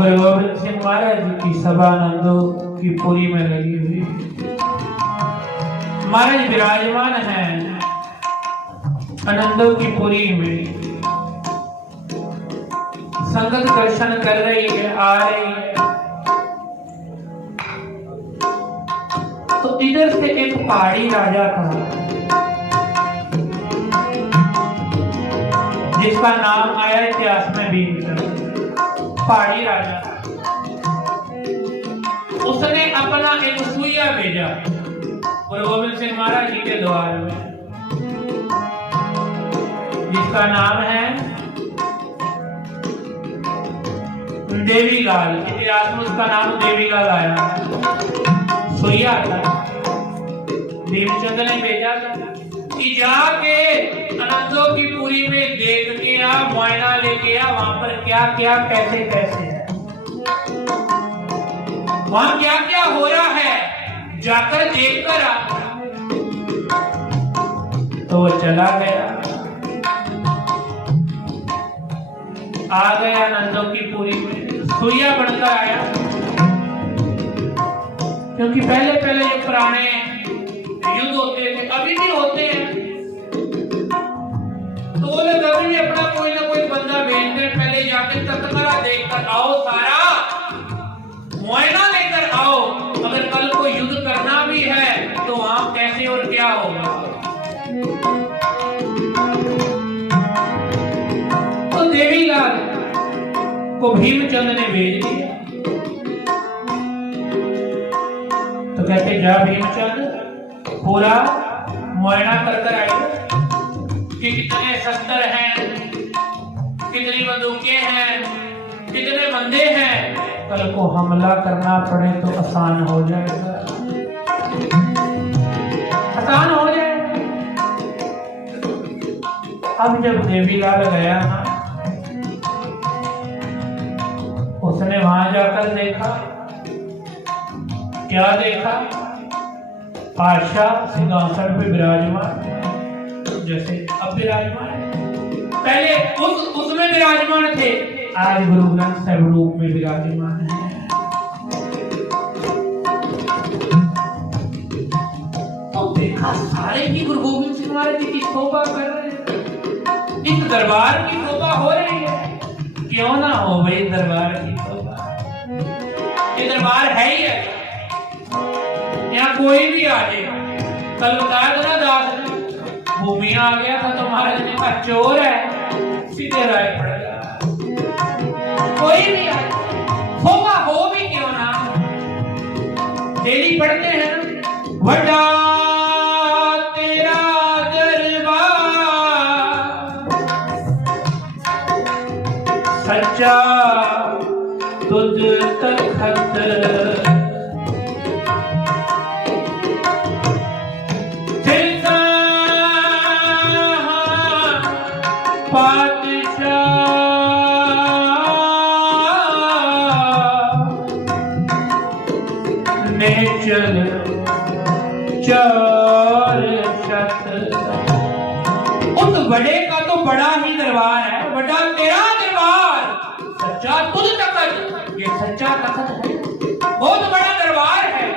गुरु गोविंद सिंह महाराज जी की सभा आनंदों की पुरी में लगी हुई। महाराज विराजमान हैं आनंदों की पुरी में। संगत दर्शन कर रही है, आ रही है। तो इधर से एक पहाड़ी राजा था जिसका नाम आया इतिहास में भीमचंद्र। पहाड़ी राजा उसने अपना एक सुइया भेजा गुरु गोविंद सिंह महाराज जी के द्वार में, जिसका नाम है देवीलाल। इतिहास में उसका नाम देवीलाल आया। सुइया था, भीमचंद्र ने भेजा था कि जाके आनंदों की पुरी में देख के आ, मुआयना लेके आ, वहां पर क्या क्या कैसे कैसे है, वहां क्या क्या हो रहा है, जाकर देख कर तो वो चला गया। आ गया आनंदों की पुरी में, सुइया बनकर आया। क्योंकि पहले पहले जो पुराने युद्ध होते थे, अभी भी होते हैं, तो वो लोग अभी भी अपना कोई ना कोई बंदा भेजते, पहले जाके तकरा देखकर आओ, सारा मुआयना लेकर आओ। अगर कल को युद्ध करना भी है तो वहां कैसे और क्या होगा। तो देवीलाल को भीमचंद्र ने भेज दिया। तो कहते जा भीमचंद्र, पूरा मुआयना कर आएगा कि कितने शस्त्र हैं, कितनी बंदूकें हैं, कितने बंदे हैं। कल को हमला करना पड़े तो आसान हो जाएगा, आसान हो जाएगा। अब जब देवीलाल गया ना, उसने वहां जाकर देखा, क्या देखा? पातशाह सिंहासन पे विराजमान, जैसे अब विराजमान, पहले उसमें विराजमान थे, आज गुरु ग्रंथ साहिब रूप में विराजमान है। तो देखा सारे ही गुरु गोविंद सिंह महाराज जी की शोभा कर रहे हैं, इस दरबार की शोभा हो रही है। क्यों ना हो भाई दरबार की शोभा, ये दरबार है ही है। यहाँ कोई भी आ जाए, कल बताया था ना दास ने, भूमि आ गया था तो महाराज ने कहा चोर है, सीधे राय पड़ गया। कोई भी आ, शोभा हो भी क्यों ना। डेली पढ़ते हैं ना, वड्डा तेरा दरबार, सच्चा तुझ तखत, चल चार शत। उस बड़े का तो बड़ा ही दरबार है, बड़ा तेरा दरबार, सच्चा तुझ तखत। ये सच्चा तखत है, बहुत बड़ा दरबार है।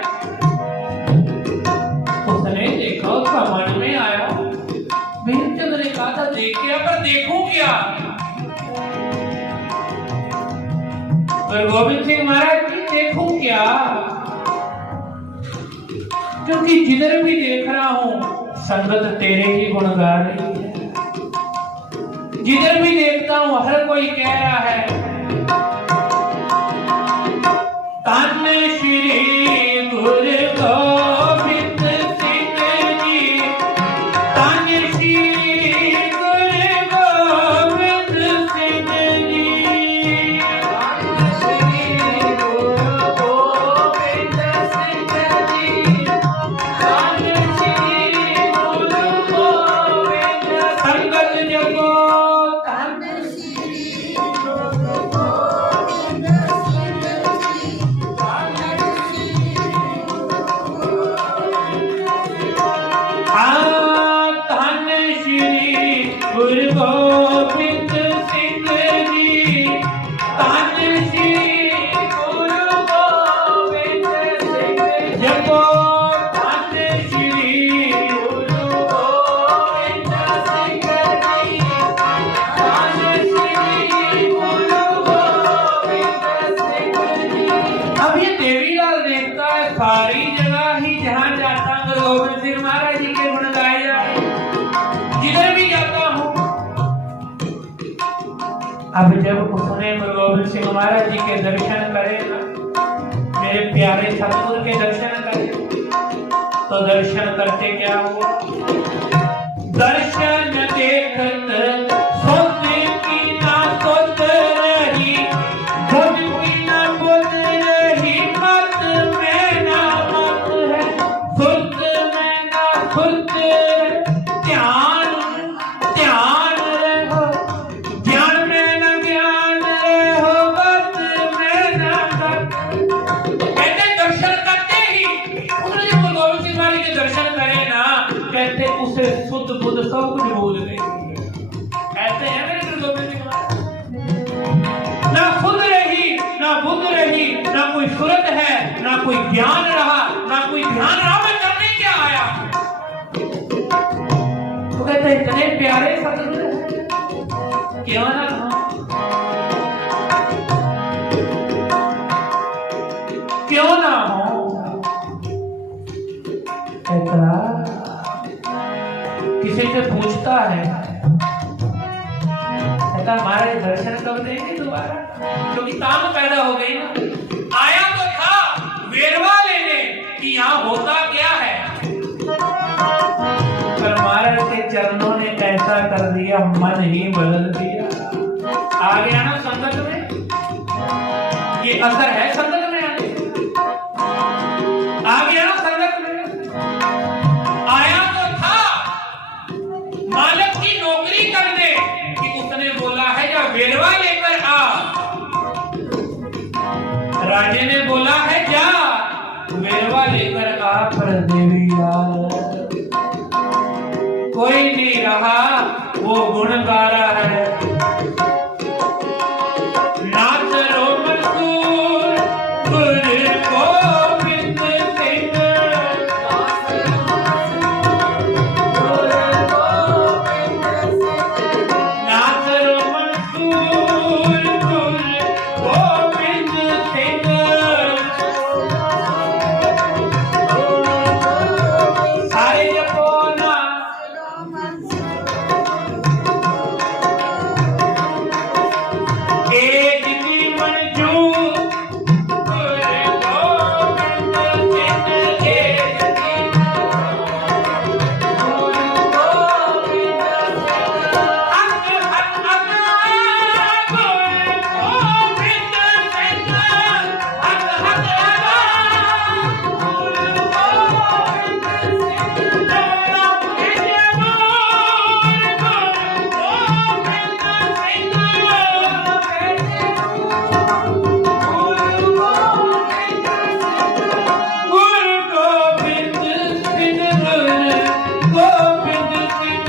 उसने देखा, उसका मन में आया, भीमचंद्र ने कहा था देख क्या, पर देखूं क्या। गुरु गोविंद सिंह महाराज जी देखूं क्या, क्योंकि जिधर भी देख रहा हूं संगत तेरे ही गुण गा रही है। जिधर भी देखता हूं हर कोई कह रहा है धन श्री गुरु गोविंद सिंह जी, धन श्री गुरु गोविंद सिंह जी, धन श्री गुरु गोविंद सिंह जी, संगत जगो धन श्री अब जब उसने गुरु गोविंद सिंह महाराज जी के दर्शन करे ना, मेरे प्यारे सतगुरु के दर्शन करे, तो दर्शन करते क्या हुआ? दर्शन देखत सोने की ना सोच रही, खुद की ना बोल रही, मत में ना मत है, सुध में ना सुध, ध्यान ध्यान रहो, ज्ञान में ना ज्ञान रहो, मत में ना मत। कहते दर्शन करते ही उसने जब गुरु गोविंद सिंह महाराज के दर्शन करे ना, कहते उसे शुद्ध बुद्ध सब कुछ भूल गए। ऐसे है मेरे गुरु गोविंद सिंह महाराज, ना खुद रही ना बुद्ध रही, ना कोई सूरत है ना कोई ज्ञान रहा, ना कोई ध्यान रहा, मैं करने क्या आया? तो कहते इतने प्यारे सतगुरु क्यों ना हो, क्यों ना हो? कहता किसी से पूछता है, कहता हमारे दर्शन कब देंगे दोबारा? क्योंकि ताम पैदा हो गई ना। आया तो था वेरवा लेने कि यहाँ होता क्या है, पर महाराज के चरणों ने कैसा कर दिया, मन ही बदल दिया। आ गया ना संगत में, ये असर है संगत में आने, आ गया ना संगत में। आया तो था मालिक की नौकरी करने कि उसने बोला है या वेरवा लेकर आ, राजे ने बोला है जा वेरवा लेकर आ, पर देवी यार कोई नहीं रहा, वो गुण गा रहा है। नाच रो मंसूर गुरु गोविंद सिंह, नाच रो मंसूर गुरु गोविंद सिंह, सारे जपो ना एक की मंजूर गुरु गोविंद सिंह, एक की गुरु गोविंद सिंह, हक हक हक गुरु गोविंद सिंह, हक हक हक गुरु गोविंद सिंह, डोला भेजे मोर गुरु गोविंद सिंह, गुरु गोविंद सिंह,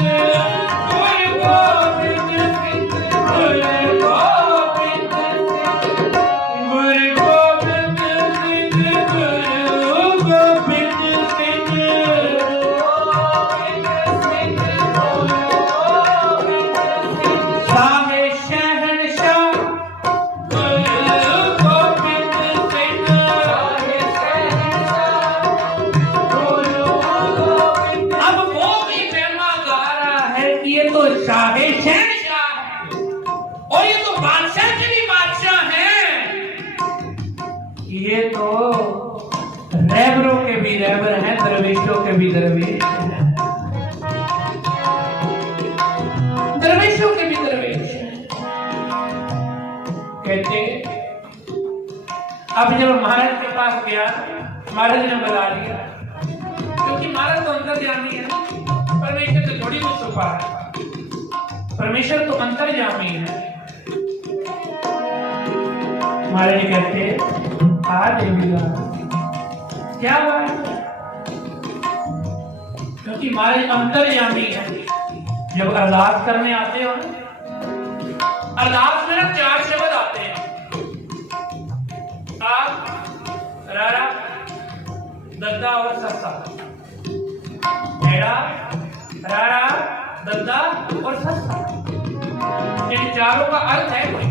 गुरु गोविंद सिंह, गुरु गोविंद सिंह, गुरु गोविंद सिंह, गुरु गोविंद सिंह, गुरु गोविंद सिंह, शाहे शहंशाह गुरु गोविंद सिंह, अब वो भी प्रेमा गा रहा है कि ये तो शाहे शहंशाह है और ये तो बादशाह के भी बादशाह हैं, ये तो रहबरों के भी रहबर हैं, दरवेशों के भी दरवेश हैं, दरवेशों के भी दरवेश हैं। कहते अब जब महाराज के पास गया, महाराज ने बता दिया, क्योंकि महाराज तो अंतर्यामी है, परमेश्वर तो थोड़ी बहुत छुपा है, परमेश्वर तो अंतर्यामी है। महाराज जी कहते आ देविया क्या बात है, क्योंकि महाराज अंतर्यामी है। जब अरदास करने आते हो ना, अरदास में ना 4 शब्द आते हैं, आप रारा दद्दा और सस्ता, एड़ा रारा दद्दा और सस्ता, इन चारों का अर्थ है कोई।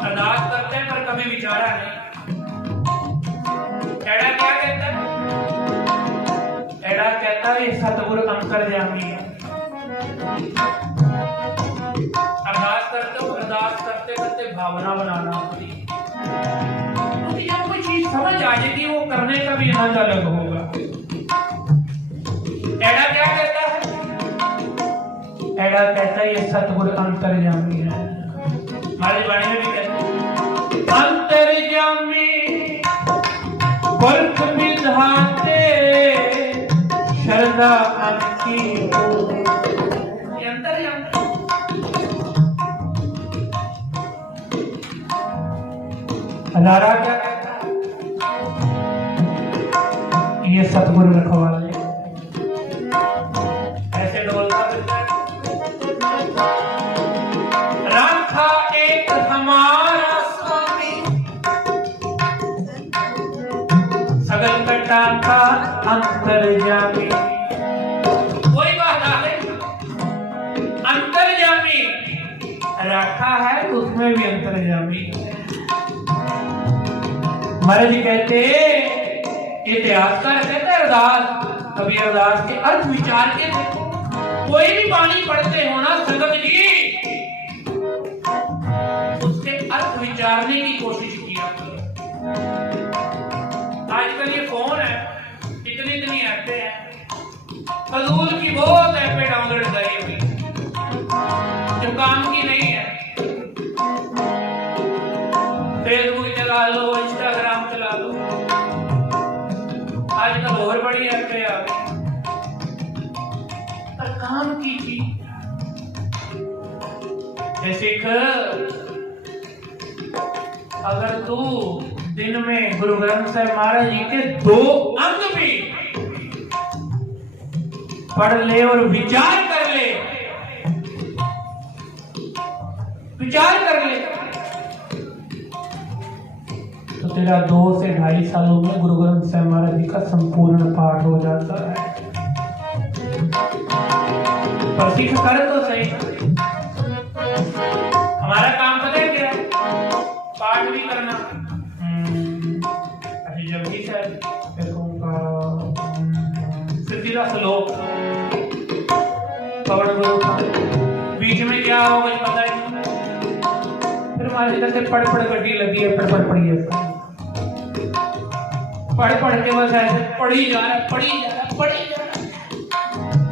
अरदास करते हैं पर कभी विचारा नहीं। एड़ा क्या कहता है? एड़ा कहता है ये सतगुरु अंतर्यामी है। अरदास करते हो, अरदास करते करते भावना बनाना पड़ी, क्योंकि जब कोई चीज समझ आ जाएगी वो करने का भी अंदाज अलग होगा। एड़ा क्या कहता है? एड़ा कहता है ये सतगुरु अंतर्यामी है। हमारी वाणी में भी कहते हैं अंतर्यामी वर्ष विधाते श्रद्धा अंकी हो। ये अंतर्यामी हजारा क्या कहता है? ये सतगुरु रखवाले ऐसे डोलता रहता है। रखा एक हमारा स्वामी सगल कटा का अंतर्यामी। कोई बात है अंतर्यामी रखा है तो उसमें भी अंतर्यामी है। महाराज जी कहते इतिहासकार कहते अरदास, कभी अरदास के अर्थ विचार के देखो। कोई भी वाणी पढ़ते हो ना संगत जी, उसके अर्थ विचारने की कोशिश किया करो। आजकल ये फोन है, इतनी ऐपे हैं, फजूल की बहुत ऐपे डाउनलोड करी हुई जो काम की नहीं है। फेसबुक चला लो, इंस्टाग्राम चला लो, आजकल और बड़ी ऐपें आ गई पर काम की चीज। सिख अगर तू दिन में गुरु ग्रंथ साहिब महाराज जी के 2 अंग भी पढ़ ले और विचार कर ले, तो तेरा 2 से 2.5 सालों में गुरु ग्रंथ साहिब महाराज जी का संपूर्ण पाठ हो जाता है। पर सिख कर तो सही। हमारा काम पता है क्या है? पाठ भी करना, जब भी सीधा श्लोक बीच में क्या हो कुछ पता ही नहीं। फिर हमारे से पढ़ गड्डी लगी है, पढ़ के बस ऐसे पढ़ी जा रहा है।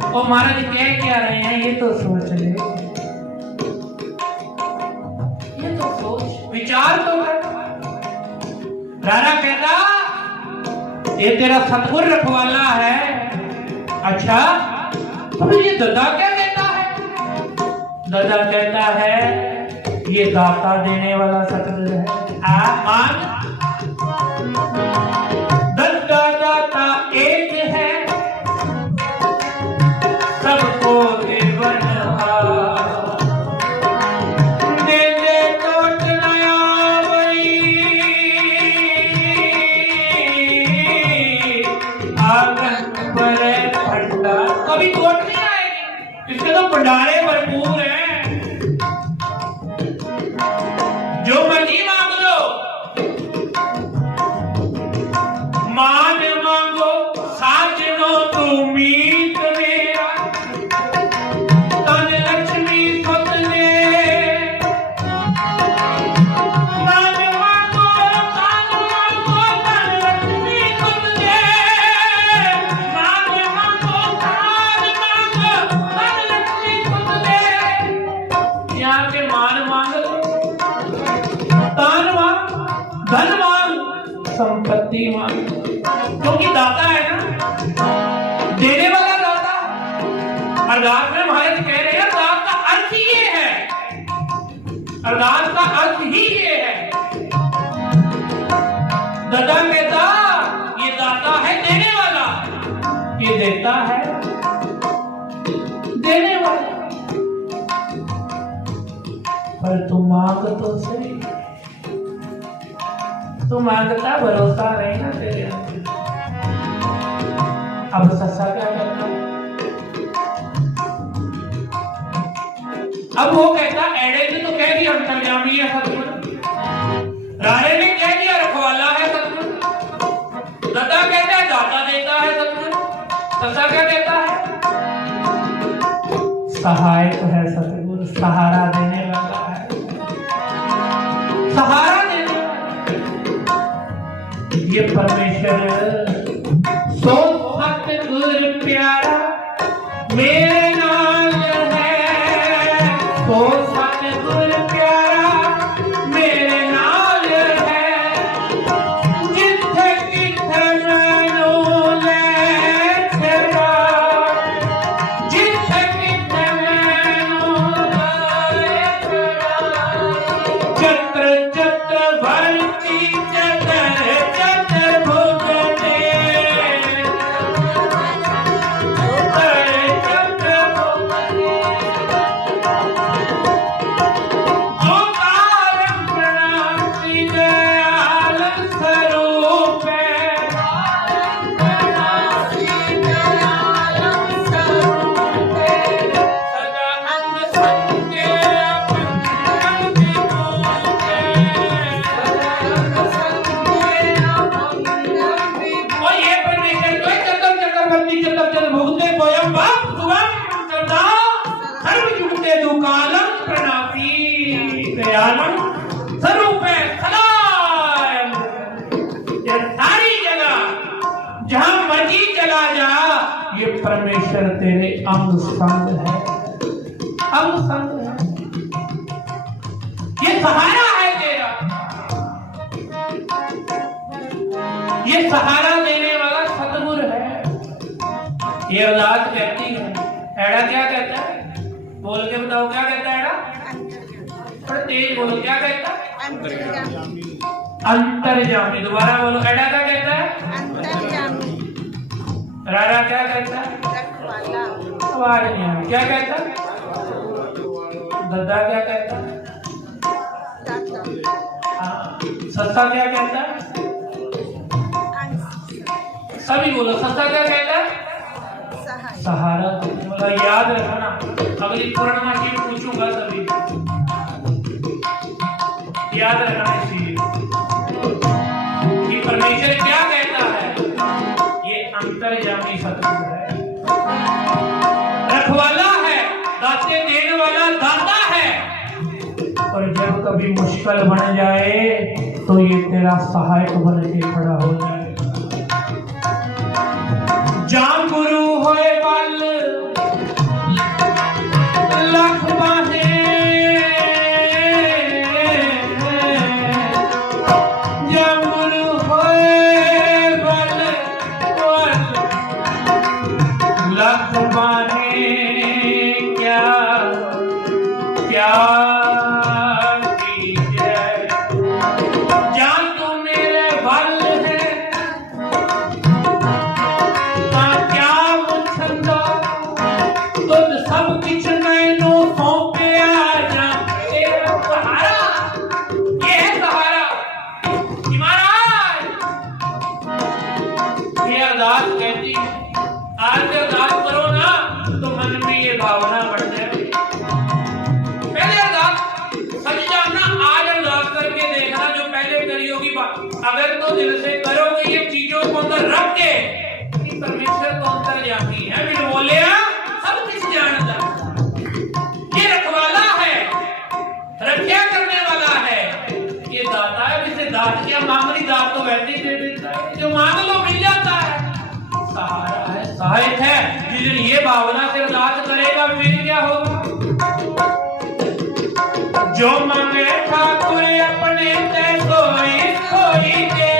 और महाराज कह क्या रहे हैं ये तो सोच ले, ये तो सोच विचार तो कर। राणा कहता ये तेरा सतगुरु रखवाला है। अच्छा तो ये दादा क्या कहता है? दादा कहता है ये दाता देने वाला सतगुरु है। मान दाता दाता एक है, सबको देवन दे दे टोट नया वही आगन पर भंडा। कभी टोट नहीं आएगी, इसके तो भंडारे भरपूर हैं। जो मर्जी मांग लो, मान मांगो साजनो तू मीत मेरा, तन लक्ष्मी सुत ले। मान मांगो तन लक्ष्मी सुत ले। मान मांगो तन लक्ष्मी सुत ले। यहाँ के मान मांग, तान मांग, धन मांग, संपत्ति मांग, क्योंकि दाता है ना, देने वाला दाता। अरदास में महाराज कह रहे हैं अरदास का अर्थ ही ये है, अरदास का अर्थ ही ये है। दाता कहता ये दाता है देने वाला, ये देता है देने वाला। पर तू मांग तो सही, तू मांगता भरोसा नहीं ना तेरे अंदर। अब सस्ता क्या करता? अब वो कहता एड़े ने तो कह दिया अंतर्यामी है सतगुरु, राणे ने कह दिया रखवाला है सतगुरु, दाता कहता है दाता देता है सतगुरु, सस्ता क्या कहता है? सहायक है सतगुरु, सहारा देने वाला है। सहारा देने ये परमेश्वर सो सतगुर प्यारा मेरे नाल है, सो सतगुर प्यारा मेरे नाल है, जिथे किथे मैनू ले चला, जिथे किथे मैनू ले चला, चत्र चत्र भरती चतर चतर भुगते, जहां मर्जी चला जा, ये परमेश्वर तेरे अंग संग है, अंग संग है, ये सहारा है तेरा, ये सहारा देने वाला सतगुर है। ये औलाद कहती है, एड़ा क्या कहता है? बोल के बताओ क्या कहता है एड़ा? थोड़ा तेज बोलो, क्या कहता है? अंतर्यामी। दोबारा बोलो, एड़ा क्या कहता है? अंतर्यामी। रारा क्या कहता है? आवाज नहीं आ रही, क्या कहता है? दद्दा क्या कहता है? सस्ता क्या कहता है? सभी बोलो, सस्ता क्या कहता है? सहारा। बोला याद रखना, अगली पूर्णमासी में पूछूंगा, सभी याद रखना इसलिए कि परमेश्वर क्या कहता है। ये अंतर्यामी सतगुर है, रखवाला है, दाते देने वाला दाता है। और जब कभी मुश्किल बन जाए तो ये तेरा सहायक बन के खड़ा हो जाए। जाम गुरु होए बल लख बाहे, जाम गुरु होए बल लख बाहे, क्या क्या कहती है आज अरदास करो ना तो मन में ये भावना बढ़ जाए। पहले अरदास सच जानना, आज अरदास करके देखना जो पहले करी होगी बात, अगर तो दिल से करोगे ये चीजों को अंदर रख के कि परमेश्वर तो अंतर्यामी है, फिर बोले सब कुछ जानता, ये रखवाला है, रक्षा करने वाला है, ये दाता है, जिसे दात किया मांगनी दात तो वैसे ही दे देता है, जो मांग लो मिल जाता है। सहारा है, सहायक है। जिस दिन ये भावना से अरदास करेगा फिर क्या होगा? जो मांगे ठाकुर अपने ते सोई सोई के,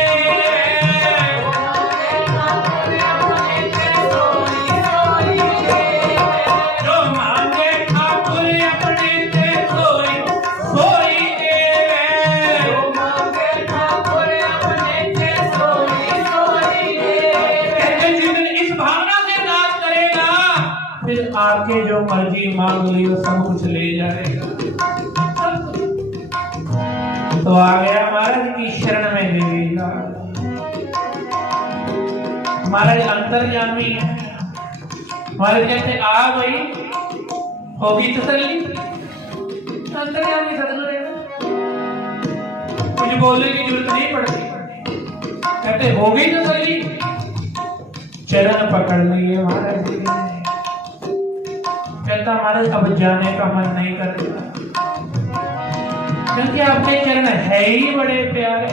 जो मांगे ठाकुर अपने ते सोई सोई के, जो मांगे ठाकुर अपने ते सोई सोई के। इस भावना से अरदास करेगा फिर आके जो मर्जी मांग लियो सब कुछ ले जाएगा। तो आ गया महाराज की शरण में देगा। महाराज अंतर्यामी है, महाराज कहते आ गई होगी तसल्ली, अंतर्यामी सतगुर है, कुछ बोलने की जरूरत नहीं पड़ती। कहते हो गई तसल्ली, चरण पकड़ लिए महाराज जी। कहता महाराज अब जाने का मन नहीं करता। क्योंकि आपके चरण है ही बड़े प्यारे।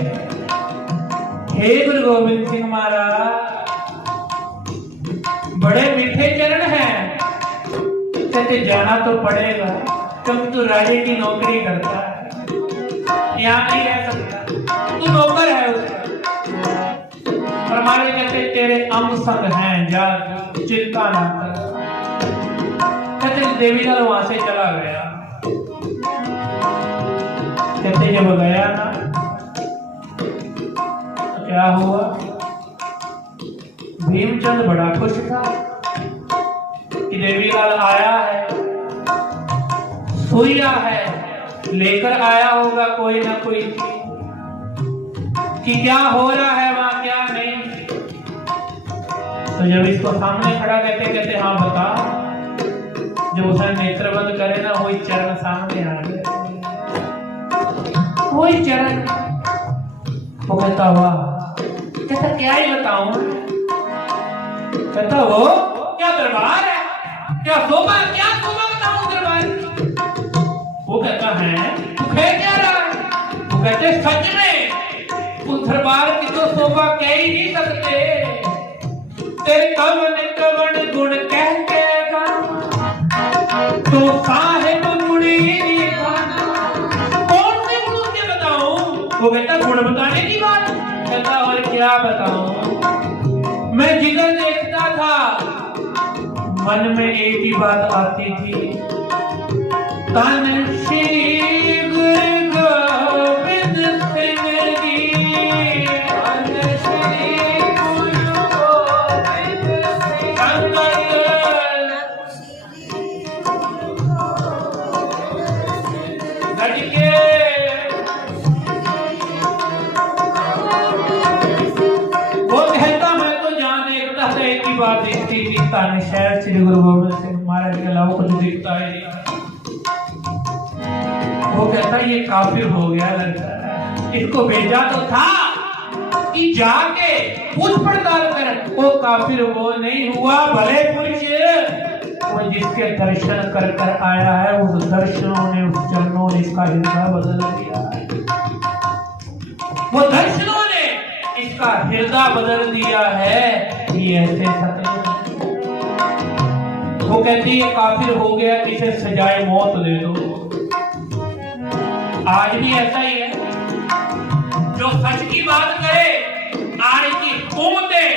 हे गुरु गोविंद सिंह महाराज, बड़े मीठे चरण हैं, कहते जाना तो पड़ेगा क्योंकि तू राजे की नौकरी करता है, यहाँ नहीं रह सकता, तू नौकर है उसका। और हमारे कहते तेरे अंग संग हैं, जा चिंता ना कर। कहते देवीलाल वहां से चला गया। कहते जब गया ना तो क्या हुआ, भीमचंद बड़ा खुश था कि देवीलाल आया है, सोया है, लेकर आया होगा कोई ना कोई कि क्या हो रहा है वहां क्या नहीं। तो जब इसको सामने खड़ा कहते हाँ बता, जब उसने नेत्र बंद करे ना वही चरण सामने आ गए, वही चरण। वो कहता हुआ, कहता क्या ही बताऊं, कहता वो क्या दरबार है, क्या शोभा बताऊं दरबार। वो कहता है तू कह क्या रहा है, वो कहते सच में उस दरबार की तो शोभा कह ही नहीं सकते, तेरे कवन गुण कहते तो साहिब गुणी कौन से गुण से बताऊं। वो कहता गुण बताने की बात, कहता और क्या बताऊं, मैं जिधर देखता था मन में एक ही बात आती थी, तन श्री गुरु गोविंद सिंह जी, तन श्री गुरु गोविंद बात देखती थी, ताने शहर श्री गुरु गोविंद सिंह महाराज के अलावा कुछ दिखता है। वो कहता ये काफिर हो गया लगता है, इसको भेजा तो था कि जाके पूछ पड़ताल कर, वो काफिर वो नहीं हुआ, भले पुरुष वो जिसके दर्शन कर कर आया है, उस दर्शनों ने उस चरणों ने इसका हृदय बदल दिया, वो दर्शनों ने इसका हृदय बदल दिया है। ये ऐसे सतलुज, वो कहती है काफिर हो गया, इसे सजाए मौत दे दो। आज भी ऐसा ही है, जो सच की बात करे आज की हुकूमतें,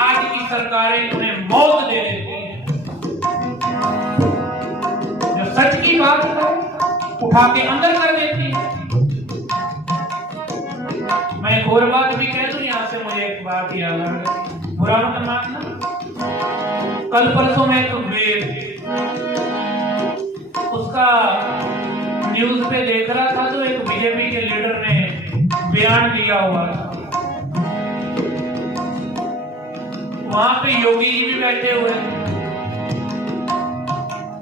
आज की सरकारें उन्हें मौत दे देती हैं। जो सच की बात करे उठा के अंदर कर देती है। मैं एक और बात भी कह दूं, यहाँ से मुझे एक बात याद आ गई, बुरा मत मानना। कल परसों में तो उसका न्यूज पे देख रहा था, तो एक बीजेपी के लीडर ने बयान दिया हुआ था, वहां पे योगी जी भी बैठे हुए,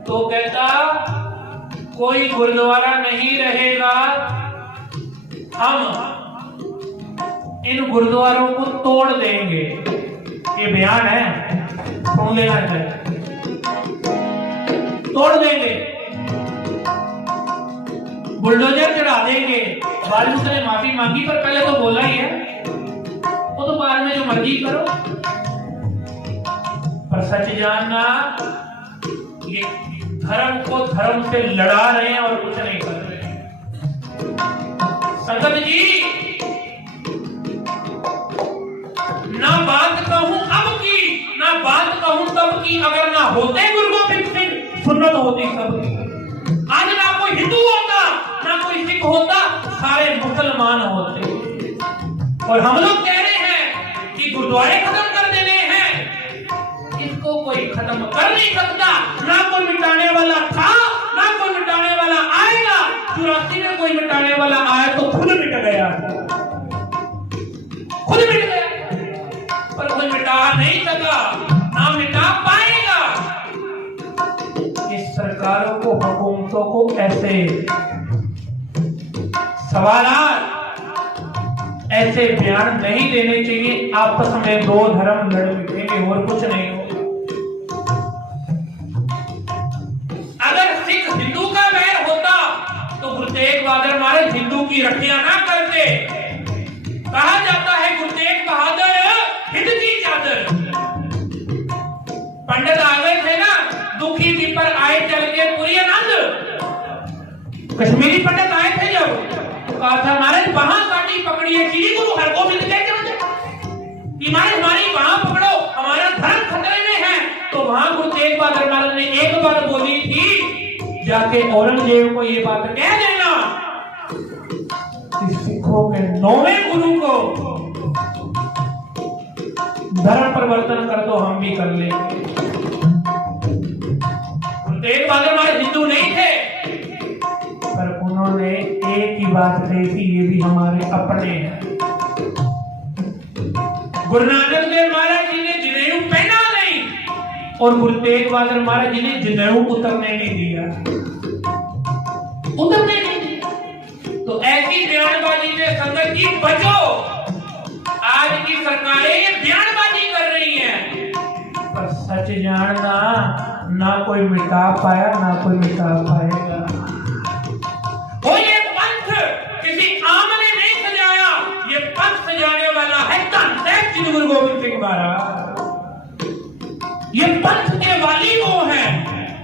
तो कहता कोई गुरुद्वारा नहीं रहेगा, हम इन गुरुद्वारों को तोड़ देंगे। ये बयान है, सुन लेना चाहिए, तोड़ देंगे, बुलडोजर चढ़ा देंगे। बाद में उसने माफी मांगी, पर पहले तो बोला ही है, वो तो बाद में जो मर्जी करो, पर सच जानना ये धर्म को धर्म से लड़ा रहे हैं और कुछ नहीं कर रहे हैं। संगत जी, ना बात कहूं अब की, ना बात कहूं तब की, अगर ना होते गुरु गोविंद सिंह सुन्नत होती सबकी। आज ना कोई हिंदू होता, ना कोई सिख होता, सारे मुसलमान होते। और हम लोग कह रहे हैं कि गुरुद्वारे खत्म कर देने हैं, इसको कोई खत्म कर नहीं सकता, ना कोई मिटाने वाला था, ना कोई मिटाने वाला आएगा। 84 में कोई मिटाने वाला आया तो खुद मिट गया, खुद मिट गया, पर कोई मिटा नहीं सका, ना मिटा पाएगा। इस सरकारों को, हुकूमतों को ऐसे सवालात, ऐसे बयान नहीं देने चाहिए। आपस में दो धर्म लड़ मिटेंगे और कुछ नहीं हो। अगर सिख हिंदू का वैर होता तो गुरु तेग बहादुर महाराज हिंदू उसकी रक्षा ना करते। कहा जाता है गुरु तेग बहादुर हित की चादर। पंडित आ गए थे ना, दुखी जी पर आए चल के पूरी आनंद। कश्मीरी पंडित आए थे जब, तो कहा था महाराज वहां काटी पकड़िए, श्री गुरु हरगोबिंद कहते होते कि महाराज हमारी वहां पकड़ो, हमारा धर्म खतरे में है। तो वहां गुरु तेग बहादुर महाराज ने एक बात बोली थी, जाके औरंगजेब को ये बात कह देना कि सिखों के 9वें गुरु को धर्म परिवर्तन कर दो, हम भी कर लेंगे। गुरु तेग बहादुर महाराज हिंदू नहीं थे, पर उन्होंने एक ही बात कही थी, ये भी हमारे अपने हैं। गुरु नानक देव महाराज जी ने जनेऊ पहना नहीं, और गुरु तेग बहादुर महाराज जी ने जनेऊ उतरने नहीं दिया, उतरने नहीं दिया। तो ऐसी बयानबाजी से संगत जी बचो। आज की सरकारें ये बयानबाजी कर रही हैं, पर सच जानना ना कोई मिटा पाया ना कोई मिटा पाएगा। वो ये पंथ किसी आम ने नहीं सजाया, ये पंथ सजाने वाला है धन साहिब श्री गुरु गोविंद सिंह महाराज। ये पंथ के वाली वो हैं,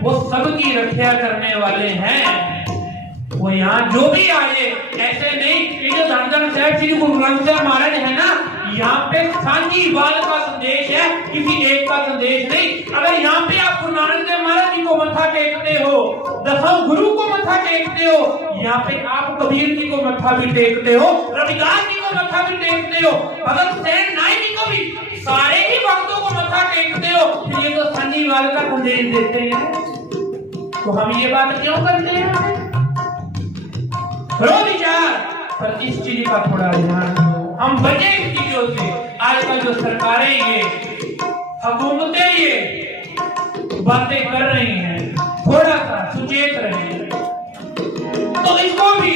वो सबकी रक्षा करने वाले हैं। वो यहाँ जो भी आए ऐसे नहीं, ये जो धन साहिब श्री गुरु ग्रंथ साहिब महाराज है ना, यहाँ पे साझीवाद का संदेश है, किसी एक का संदेश नहीं। अगर यहाँ पे आप गुरु नानक देव महाराज जी को मत्था टेकते हो, 10 गुरु को मत्था टेकते हो, यहाँ पे आप कबीर जी को मत्था भी टेकते हो, रविदास जी को मत्था भी टेकते हो, भगत सेन नाई जी को भी, सारे ही भक्तों को मत्था टेकते हो, ये तो साझीवाद का संदेश देते हैं। तो हम ये बात क्यों करते हैं? करो विचार, पर इस चीज का थोड़ा ध्यान दो, हम बचे इस चीजों से। आजकल जो सरकारें ये हुकूमतें ये बातें कर रही हैं, थोड़ा सा सुचेत रहे। तो इसको भी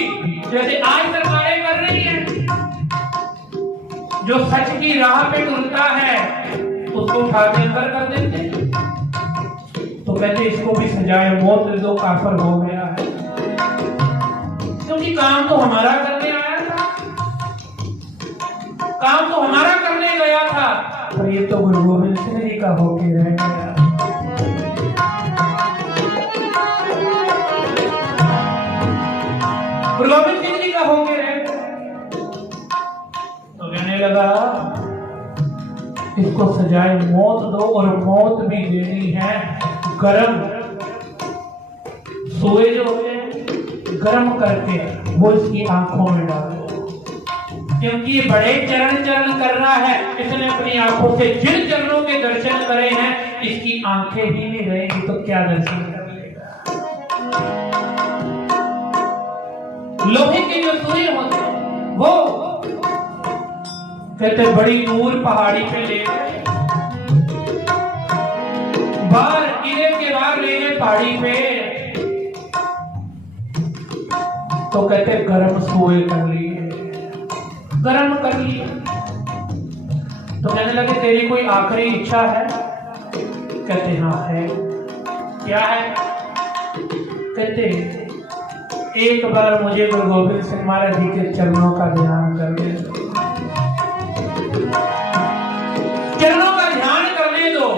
जैसे आज सरकारें कर रही हैं, जो सच की राह पे टूटता है उसको उठा के अंदर कर देते हैं। तो कहते इसको भी सजाए मौत दे दो, काफिर हो गया है। क्योंकि काम तो हमारा करने आया था, काम तो हमारा करने गया था, पर ये तो गुरु गोविंद सिंह जी का होके रह गया। गुरु गोविंद सिंह जी का होके रह गया। तो कहने लगा इसको सजाए मौत दो, और मौत भी देनी है गरम। सोए जो होते हैं गरम करके वो इसकी आंखों में डालो, क्योंकि ये बड़े चरण चरण कर रहा है। इसने अपनी आंखों से जिन चरणों के दर्शन करे हैं, इसकी आंखें ही नहीं रहेंगी तो क्या दर्शन कर लेगा। लोहे के जो सूर्य होते हैं वो कहते बड़ी दूर पहाड़ी पे ले गए, बाहर किले के बाहर ले गए पहाड़ी पे, तो कहते गरम सोए कर लिए, गरम कर लिए। तो कहने लगे तेरी कोई आखिरी इच्छा है? कहते हाँ है। क्या है? कहते एक बार मुझे गुरु गोविंद सिंह महाराज जी के चरणों का ध्यान कर दे, चरणों का ध्यान करने दो,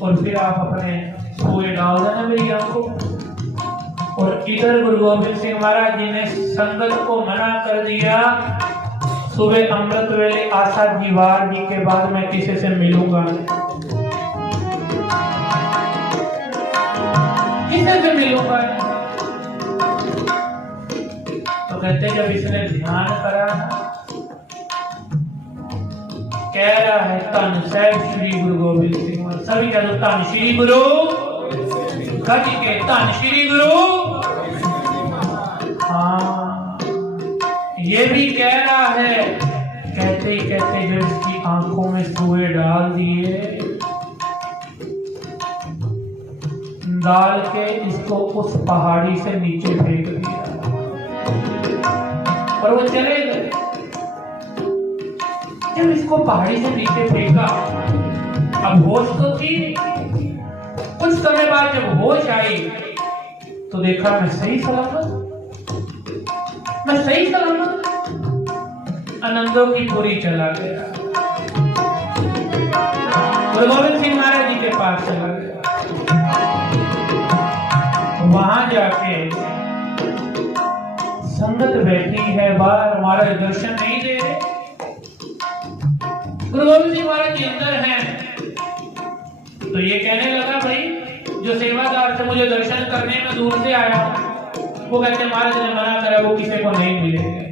और फिर आप अपने सोए डाल देना मेरी आंखों। और इधर गुरु गोविंद सिंह महाराज जी ने संगत को मना कर दिया, सुबह अमृत वेले आशा दीवार जी के बाद मैं किसी से मिलूंगा नहीं, किसी से मिलूंगा नहीं। तो कहते जब इसने ध्यान करा, कह रहा है धन साहिब श्री गुरु गोविंद सिंह, सभी कह दो धन श्री गुरु गज के, धन श्री गुरु। हाँ ये भी कह रहा है। कहते ही कहते जब इसकी आंखों में सोए डाल दिए, डाल के इसको उस पहाड़ी से नीचे फेंक दिया, और वो चले गए। जब इसको पहाड़ी से नीचे फेंका, अब होश तो थी, कुछ समय बाद जब होश आई तो देखा मैं सही सलामत। मैं सही सलामत आनंदों की पूरी चला गया। गुरु गोविंद सिंह महाराज जी के पास चला गया। वहां जाके संगत बैठी है बाहर, महाराज दर्शन नहीं दे रहे। गुरु गोविंद सिंह महाराज जी अंदर हैं, तो ये कहने लगा, भाई जो सेवादार से मुझे दर्शन करने में दूर से आया, वो कहते महाराज ने मना करा, वो किसी को नहीं मिलेंगे,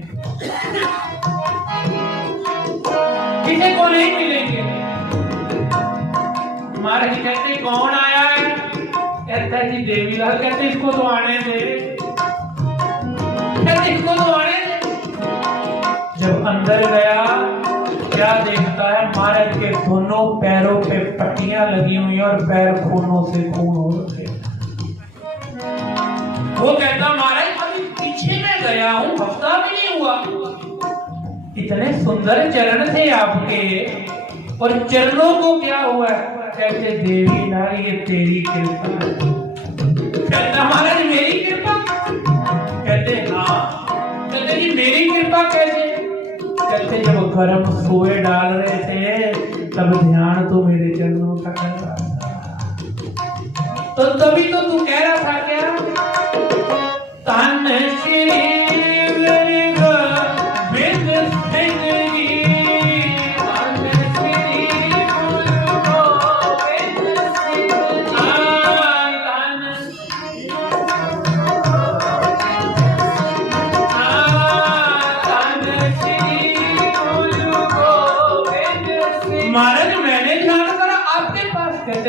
किसी को नहीं मिलेंगे। महाराज जी कहते कौन आया है? कहता जी देवीलाल। कहते इसको तो आने दे, कहते इसको तो आने दे। जब अंदर गया, क्या देखता है? महाराज के दोनों पैरों पे पट्टियां लगी हुई और पैर खूनों से खून हो रखे। वो कहता महाराज अभी पीछे में गया हूं, हफ्ता भी नहीं हुआ, इतने सुंदर चरण थे आपके, और चरणों को क्या हुआ? कहते देवी नारी ये तेरी कृपा। कहता महाराज मेरी कृपा? कहते हाँ। कहते जी मेरी कृपा कैसे? कहते जब गर्म सोए डाल रहे थे तब ध्यान तो मेरे चरणों का कर रहा था, तो तभी तो तू कह रहा था क्या? तन श्री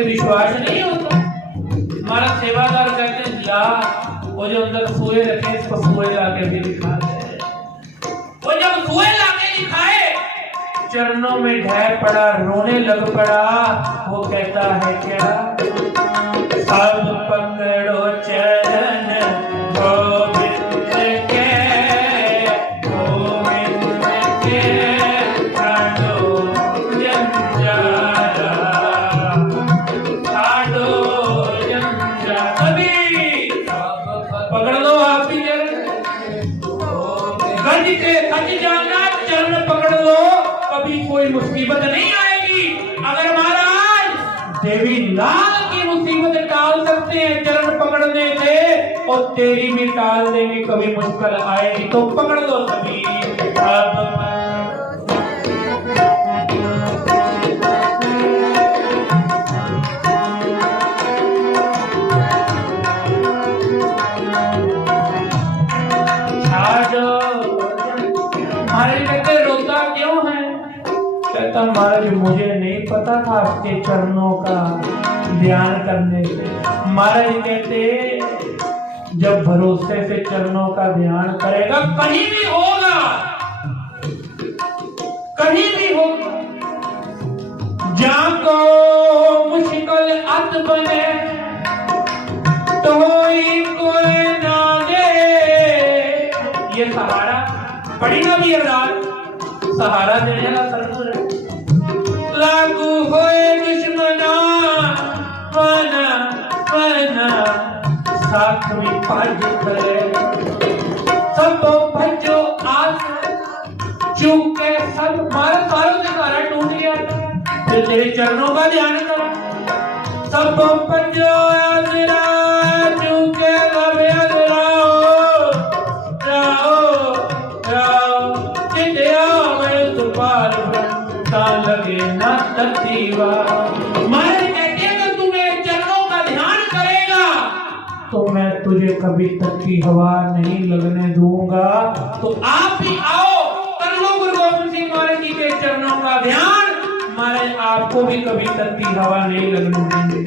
विश्वास नहीं होता। हमारा सेवादार कहते जा, वो जो अंदर सोए रखे इसको सोए लाके भी दिखा दे। वो जब सोए लाके दिखाए, चरणों में ढह पड़ा, रोने लग पड़ा। वो कहता है क्या? सब पकड़ो चरण गोविंद के, गोविंद के कोई मुसीबत नहीं आएगी। अगर महाराज देवी लाल की मुसीबत टाल सकते हैं चरण पकड़ने से, और तेरी भी टाल देंगे। कभी मुश्किल आएगी तो पकड़ लो सभी। महाराज मुझे नहीं पता था आपके चरणों का ध्यान करने से। महाराज कहते जब भरोसे से चरणों का ध्यान करेगा कहीं भी होगा, कहीं भी होगा। जाको मुश्किल अत बने तो कोई ना दे। ये सहारा पड़ी ना भी अरदास, सहारा देने का सरपुर लागू होए दुश्मना वना वना साथ में भज करे। सब भजो आस चूके सब मारा, सारों से सारा टूट गया, फिर तेरे चरणों का ध्यान करा। सब भजो आसरा चूके लबे राओ राओ राओ चित्या में सुपार लगे ना ततीवा। महाराज कहते हैं कि तू मेरे चरणों का ध्यान करेगा तो मैं तुझे कभी तक की हवा नहीं लगने दूंगा। तो आप भी आओ, कर लो गुरु गोविंद सिंह महाराज जी के चरणों का ध्यान। महाराज आपको भी कभी तक की हवा नहीं लगने देंगे।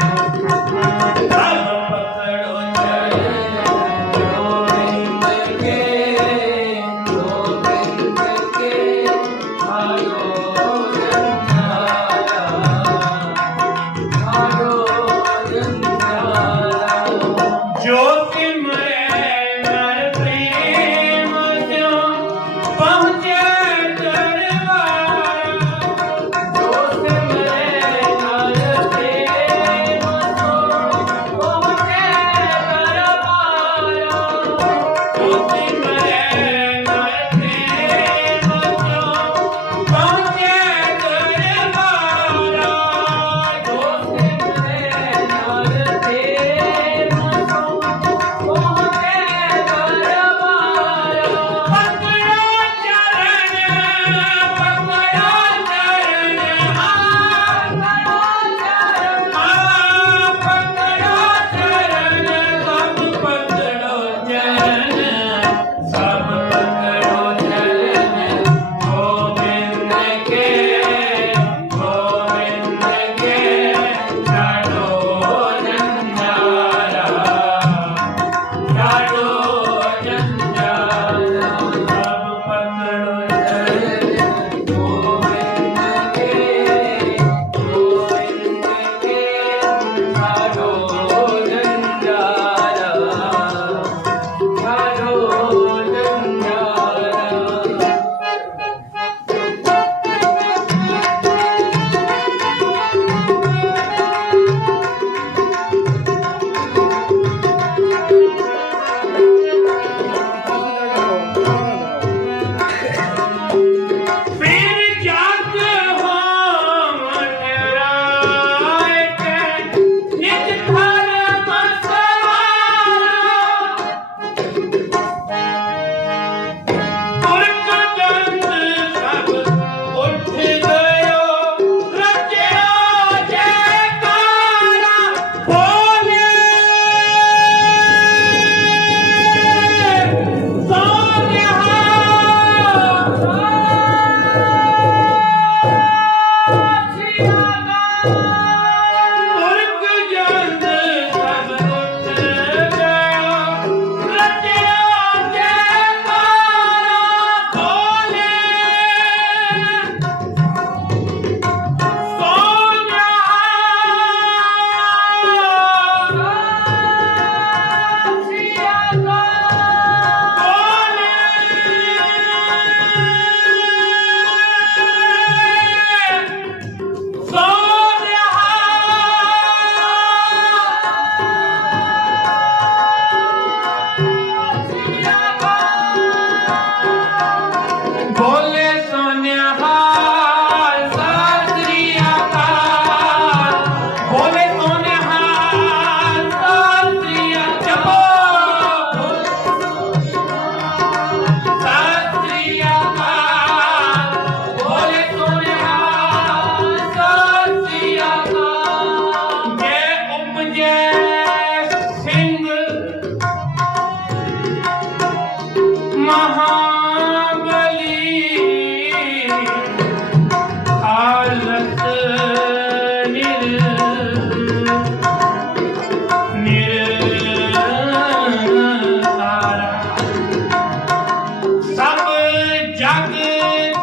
जग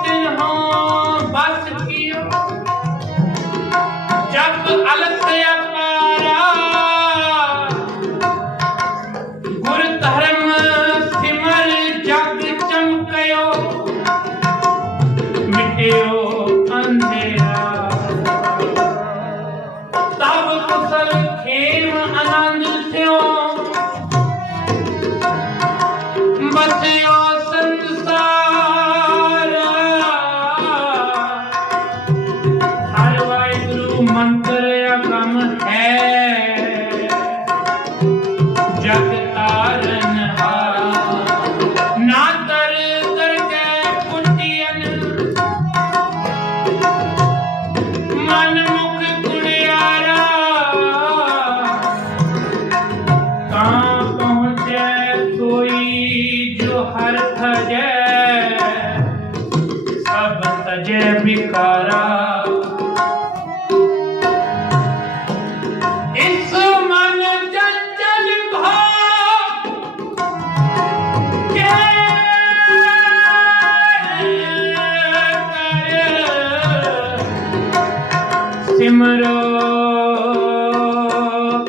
तिन्हों बस कियो जब अलख अपारा गुर धर्म सिमर जग चमकयो मिट्यो अंधेरा तब कुशल खेम आनंद थियो बसयो संसार हर वाहिगुरु मंत्र अगम है जग तारन हारा ना तर करके कुटियन मन मुख गुड़ियारा कहाँ पहुँचे कोई जो हर थजे सब तजे बिकारा इस मन चंचल भाव के सिमरो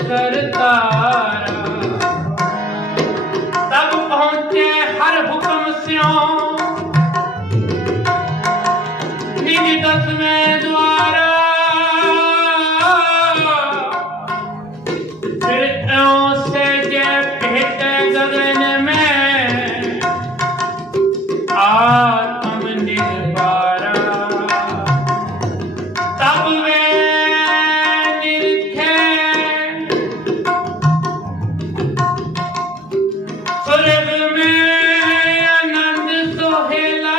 करतारा तब पहुंचे हर हुक्म स्यों निज दसवें द्वारा फिर त्यों से जय भेट गगन में आत्म निर्वारा तब वे निरखे स्वर्ग में आनंद सोहेला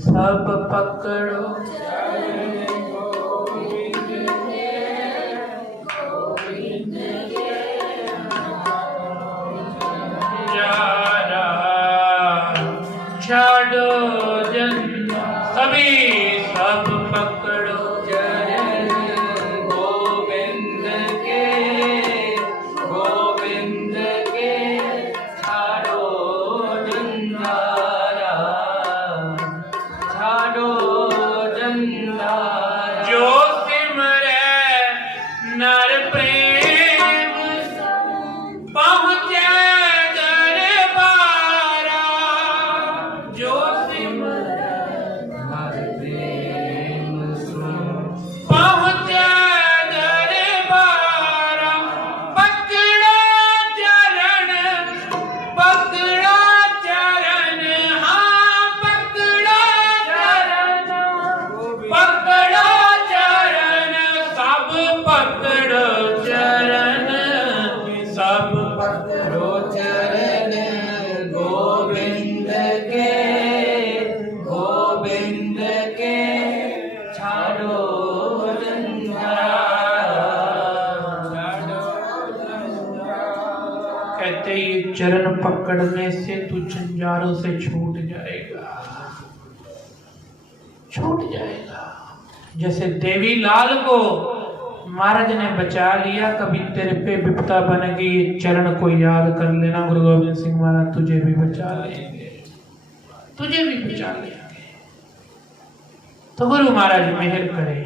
सब पकड़ो छाड़ो जन सभी सब पकड़ो चरण गोविंद के गोविंद कहते ये चरण पकड़ने से तू झंझारों से छूट जाएगा, छूट जाएगा। जैसे देवी लाल को महाराज ने बचा लिया, कभी तेरे पे विपदा बन गई चरण को याद कर लेना, गुरु गोविंद सिंह महाराज तुझे भी बचा लेंगे, तुझे भी बचा लेंगे। तो गुरु महाराज मेहर करे।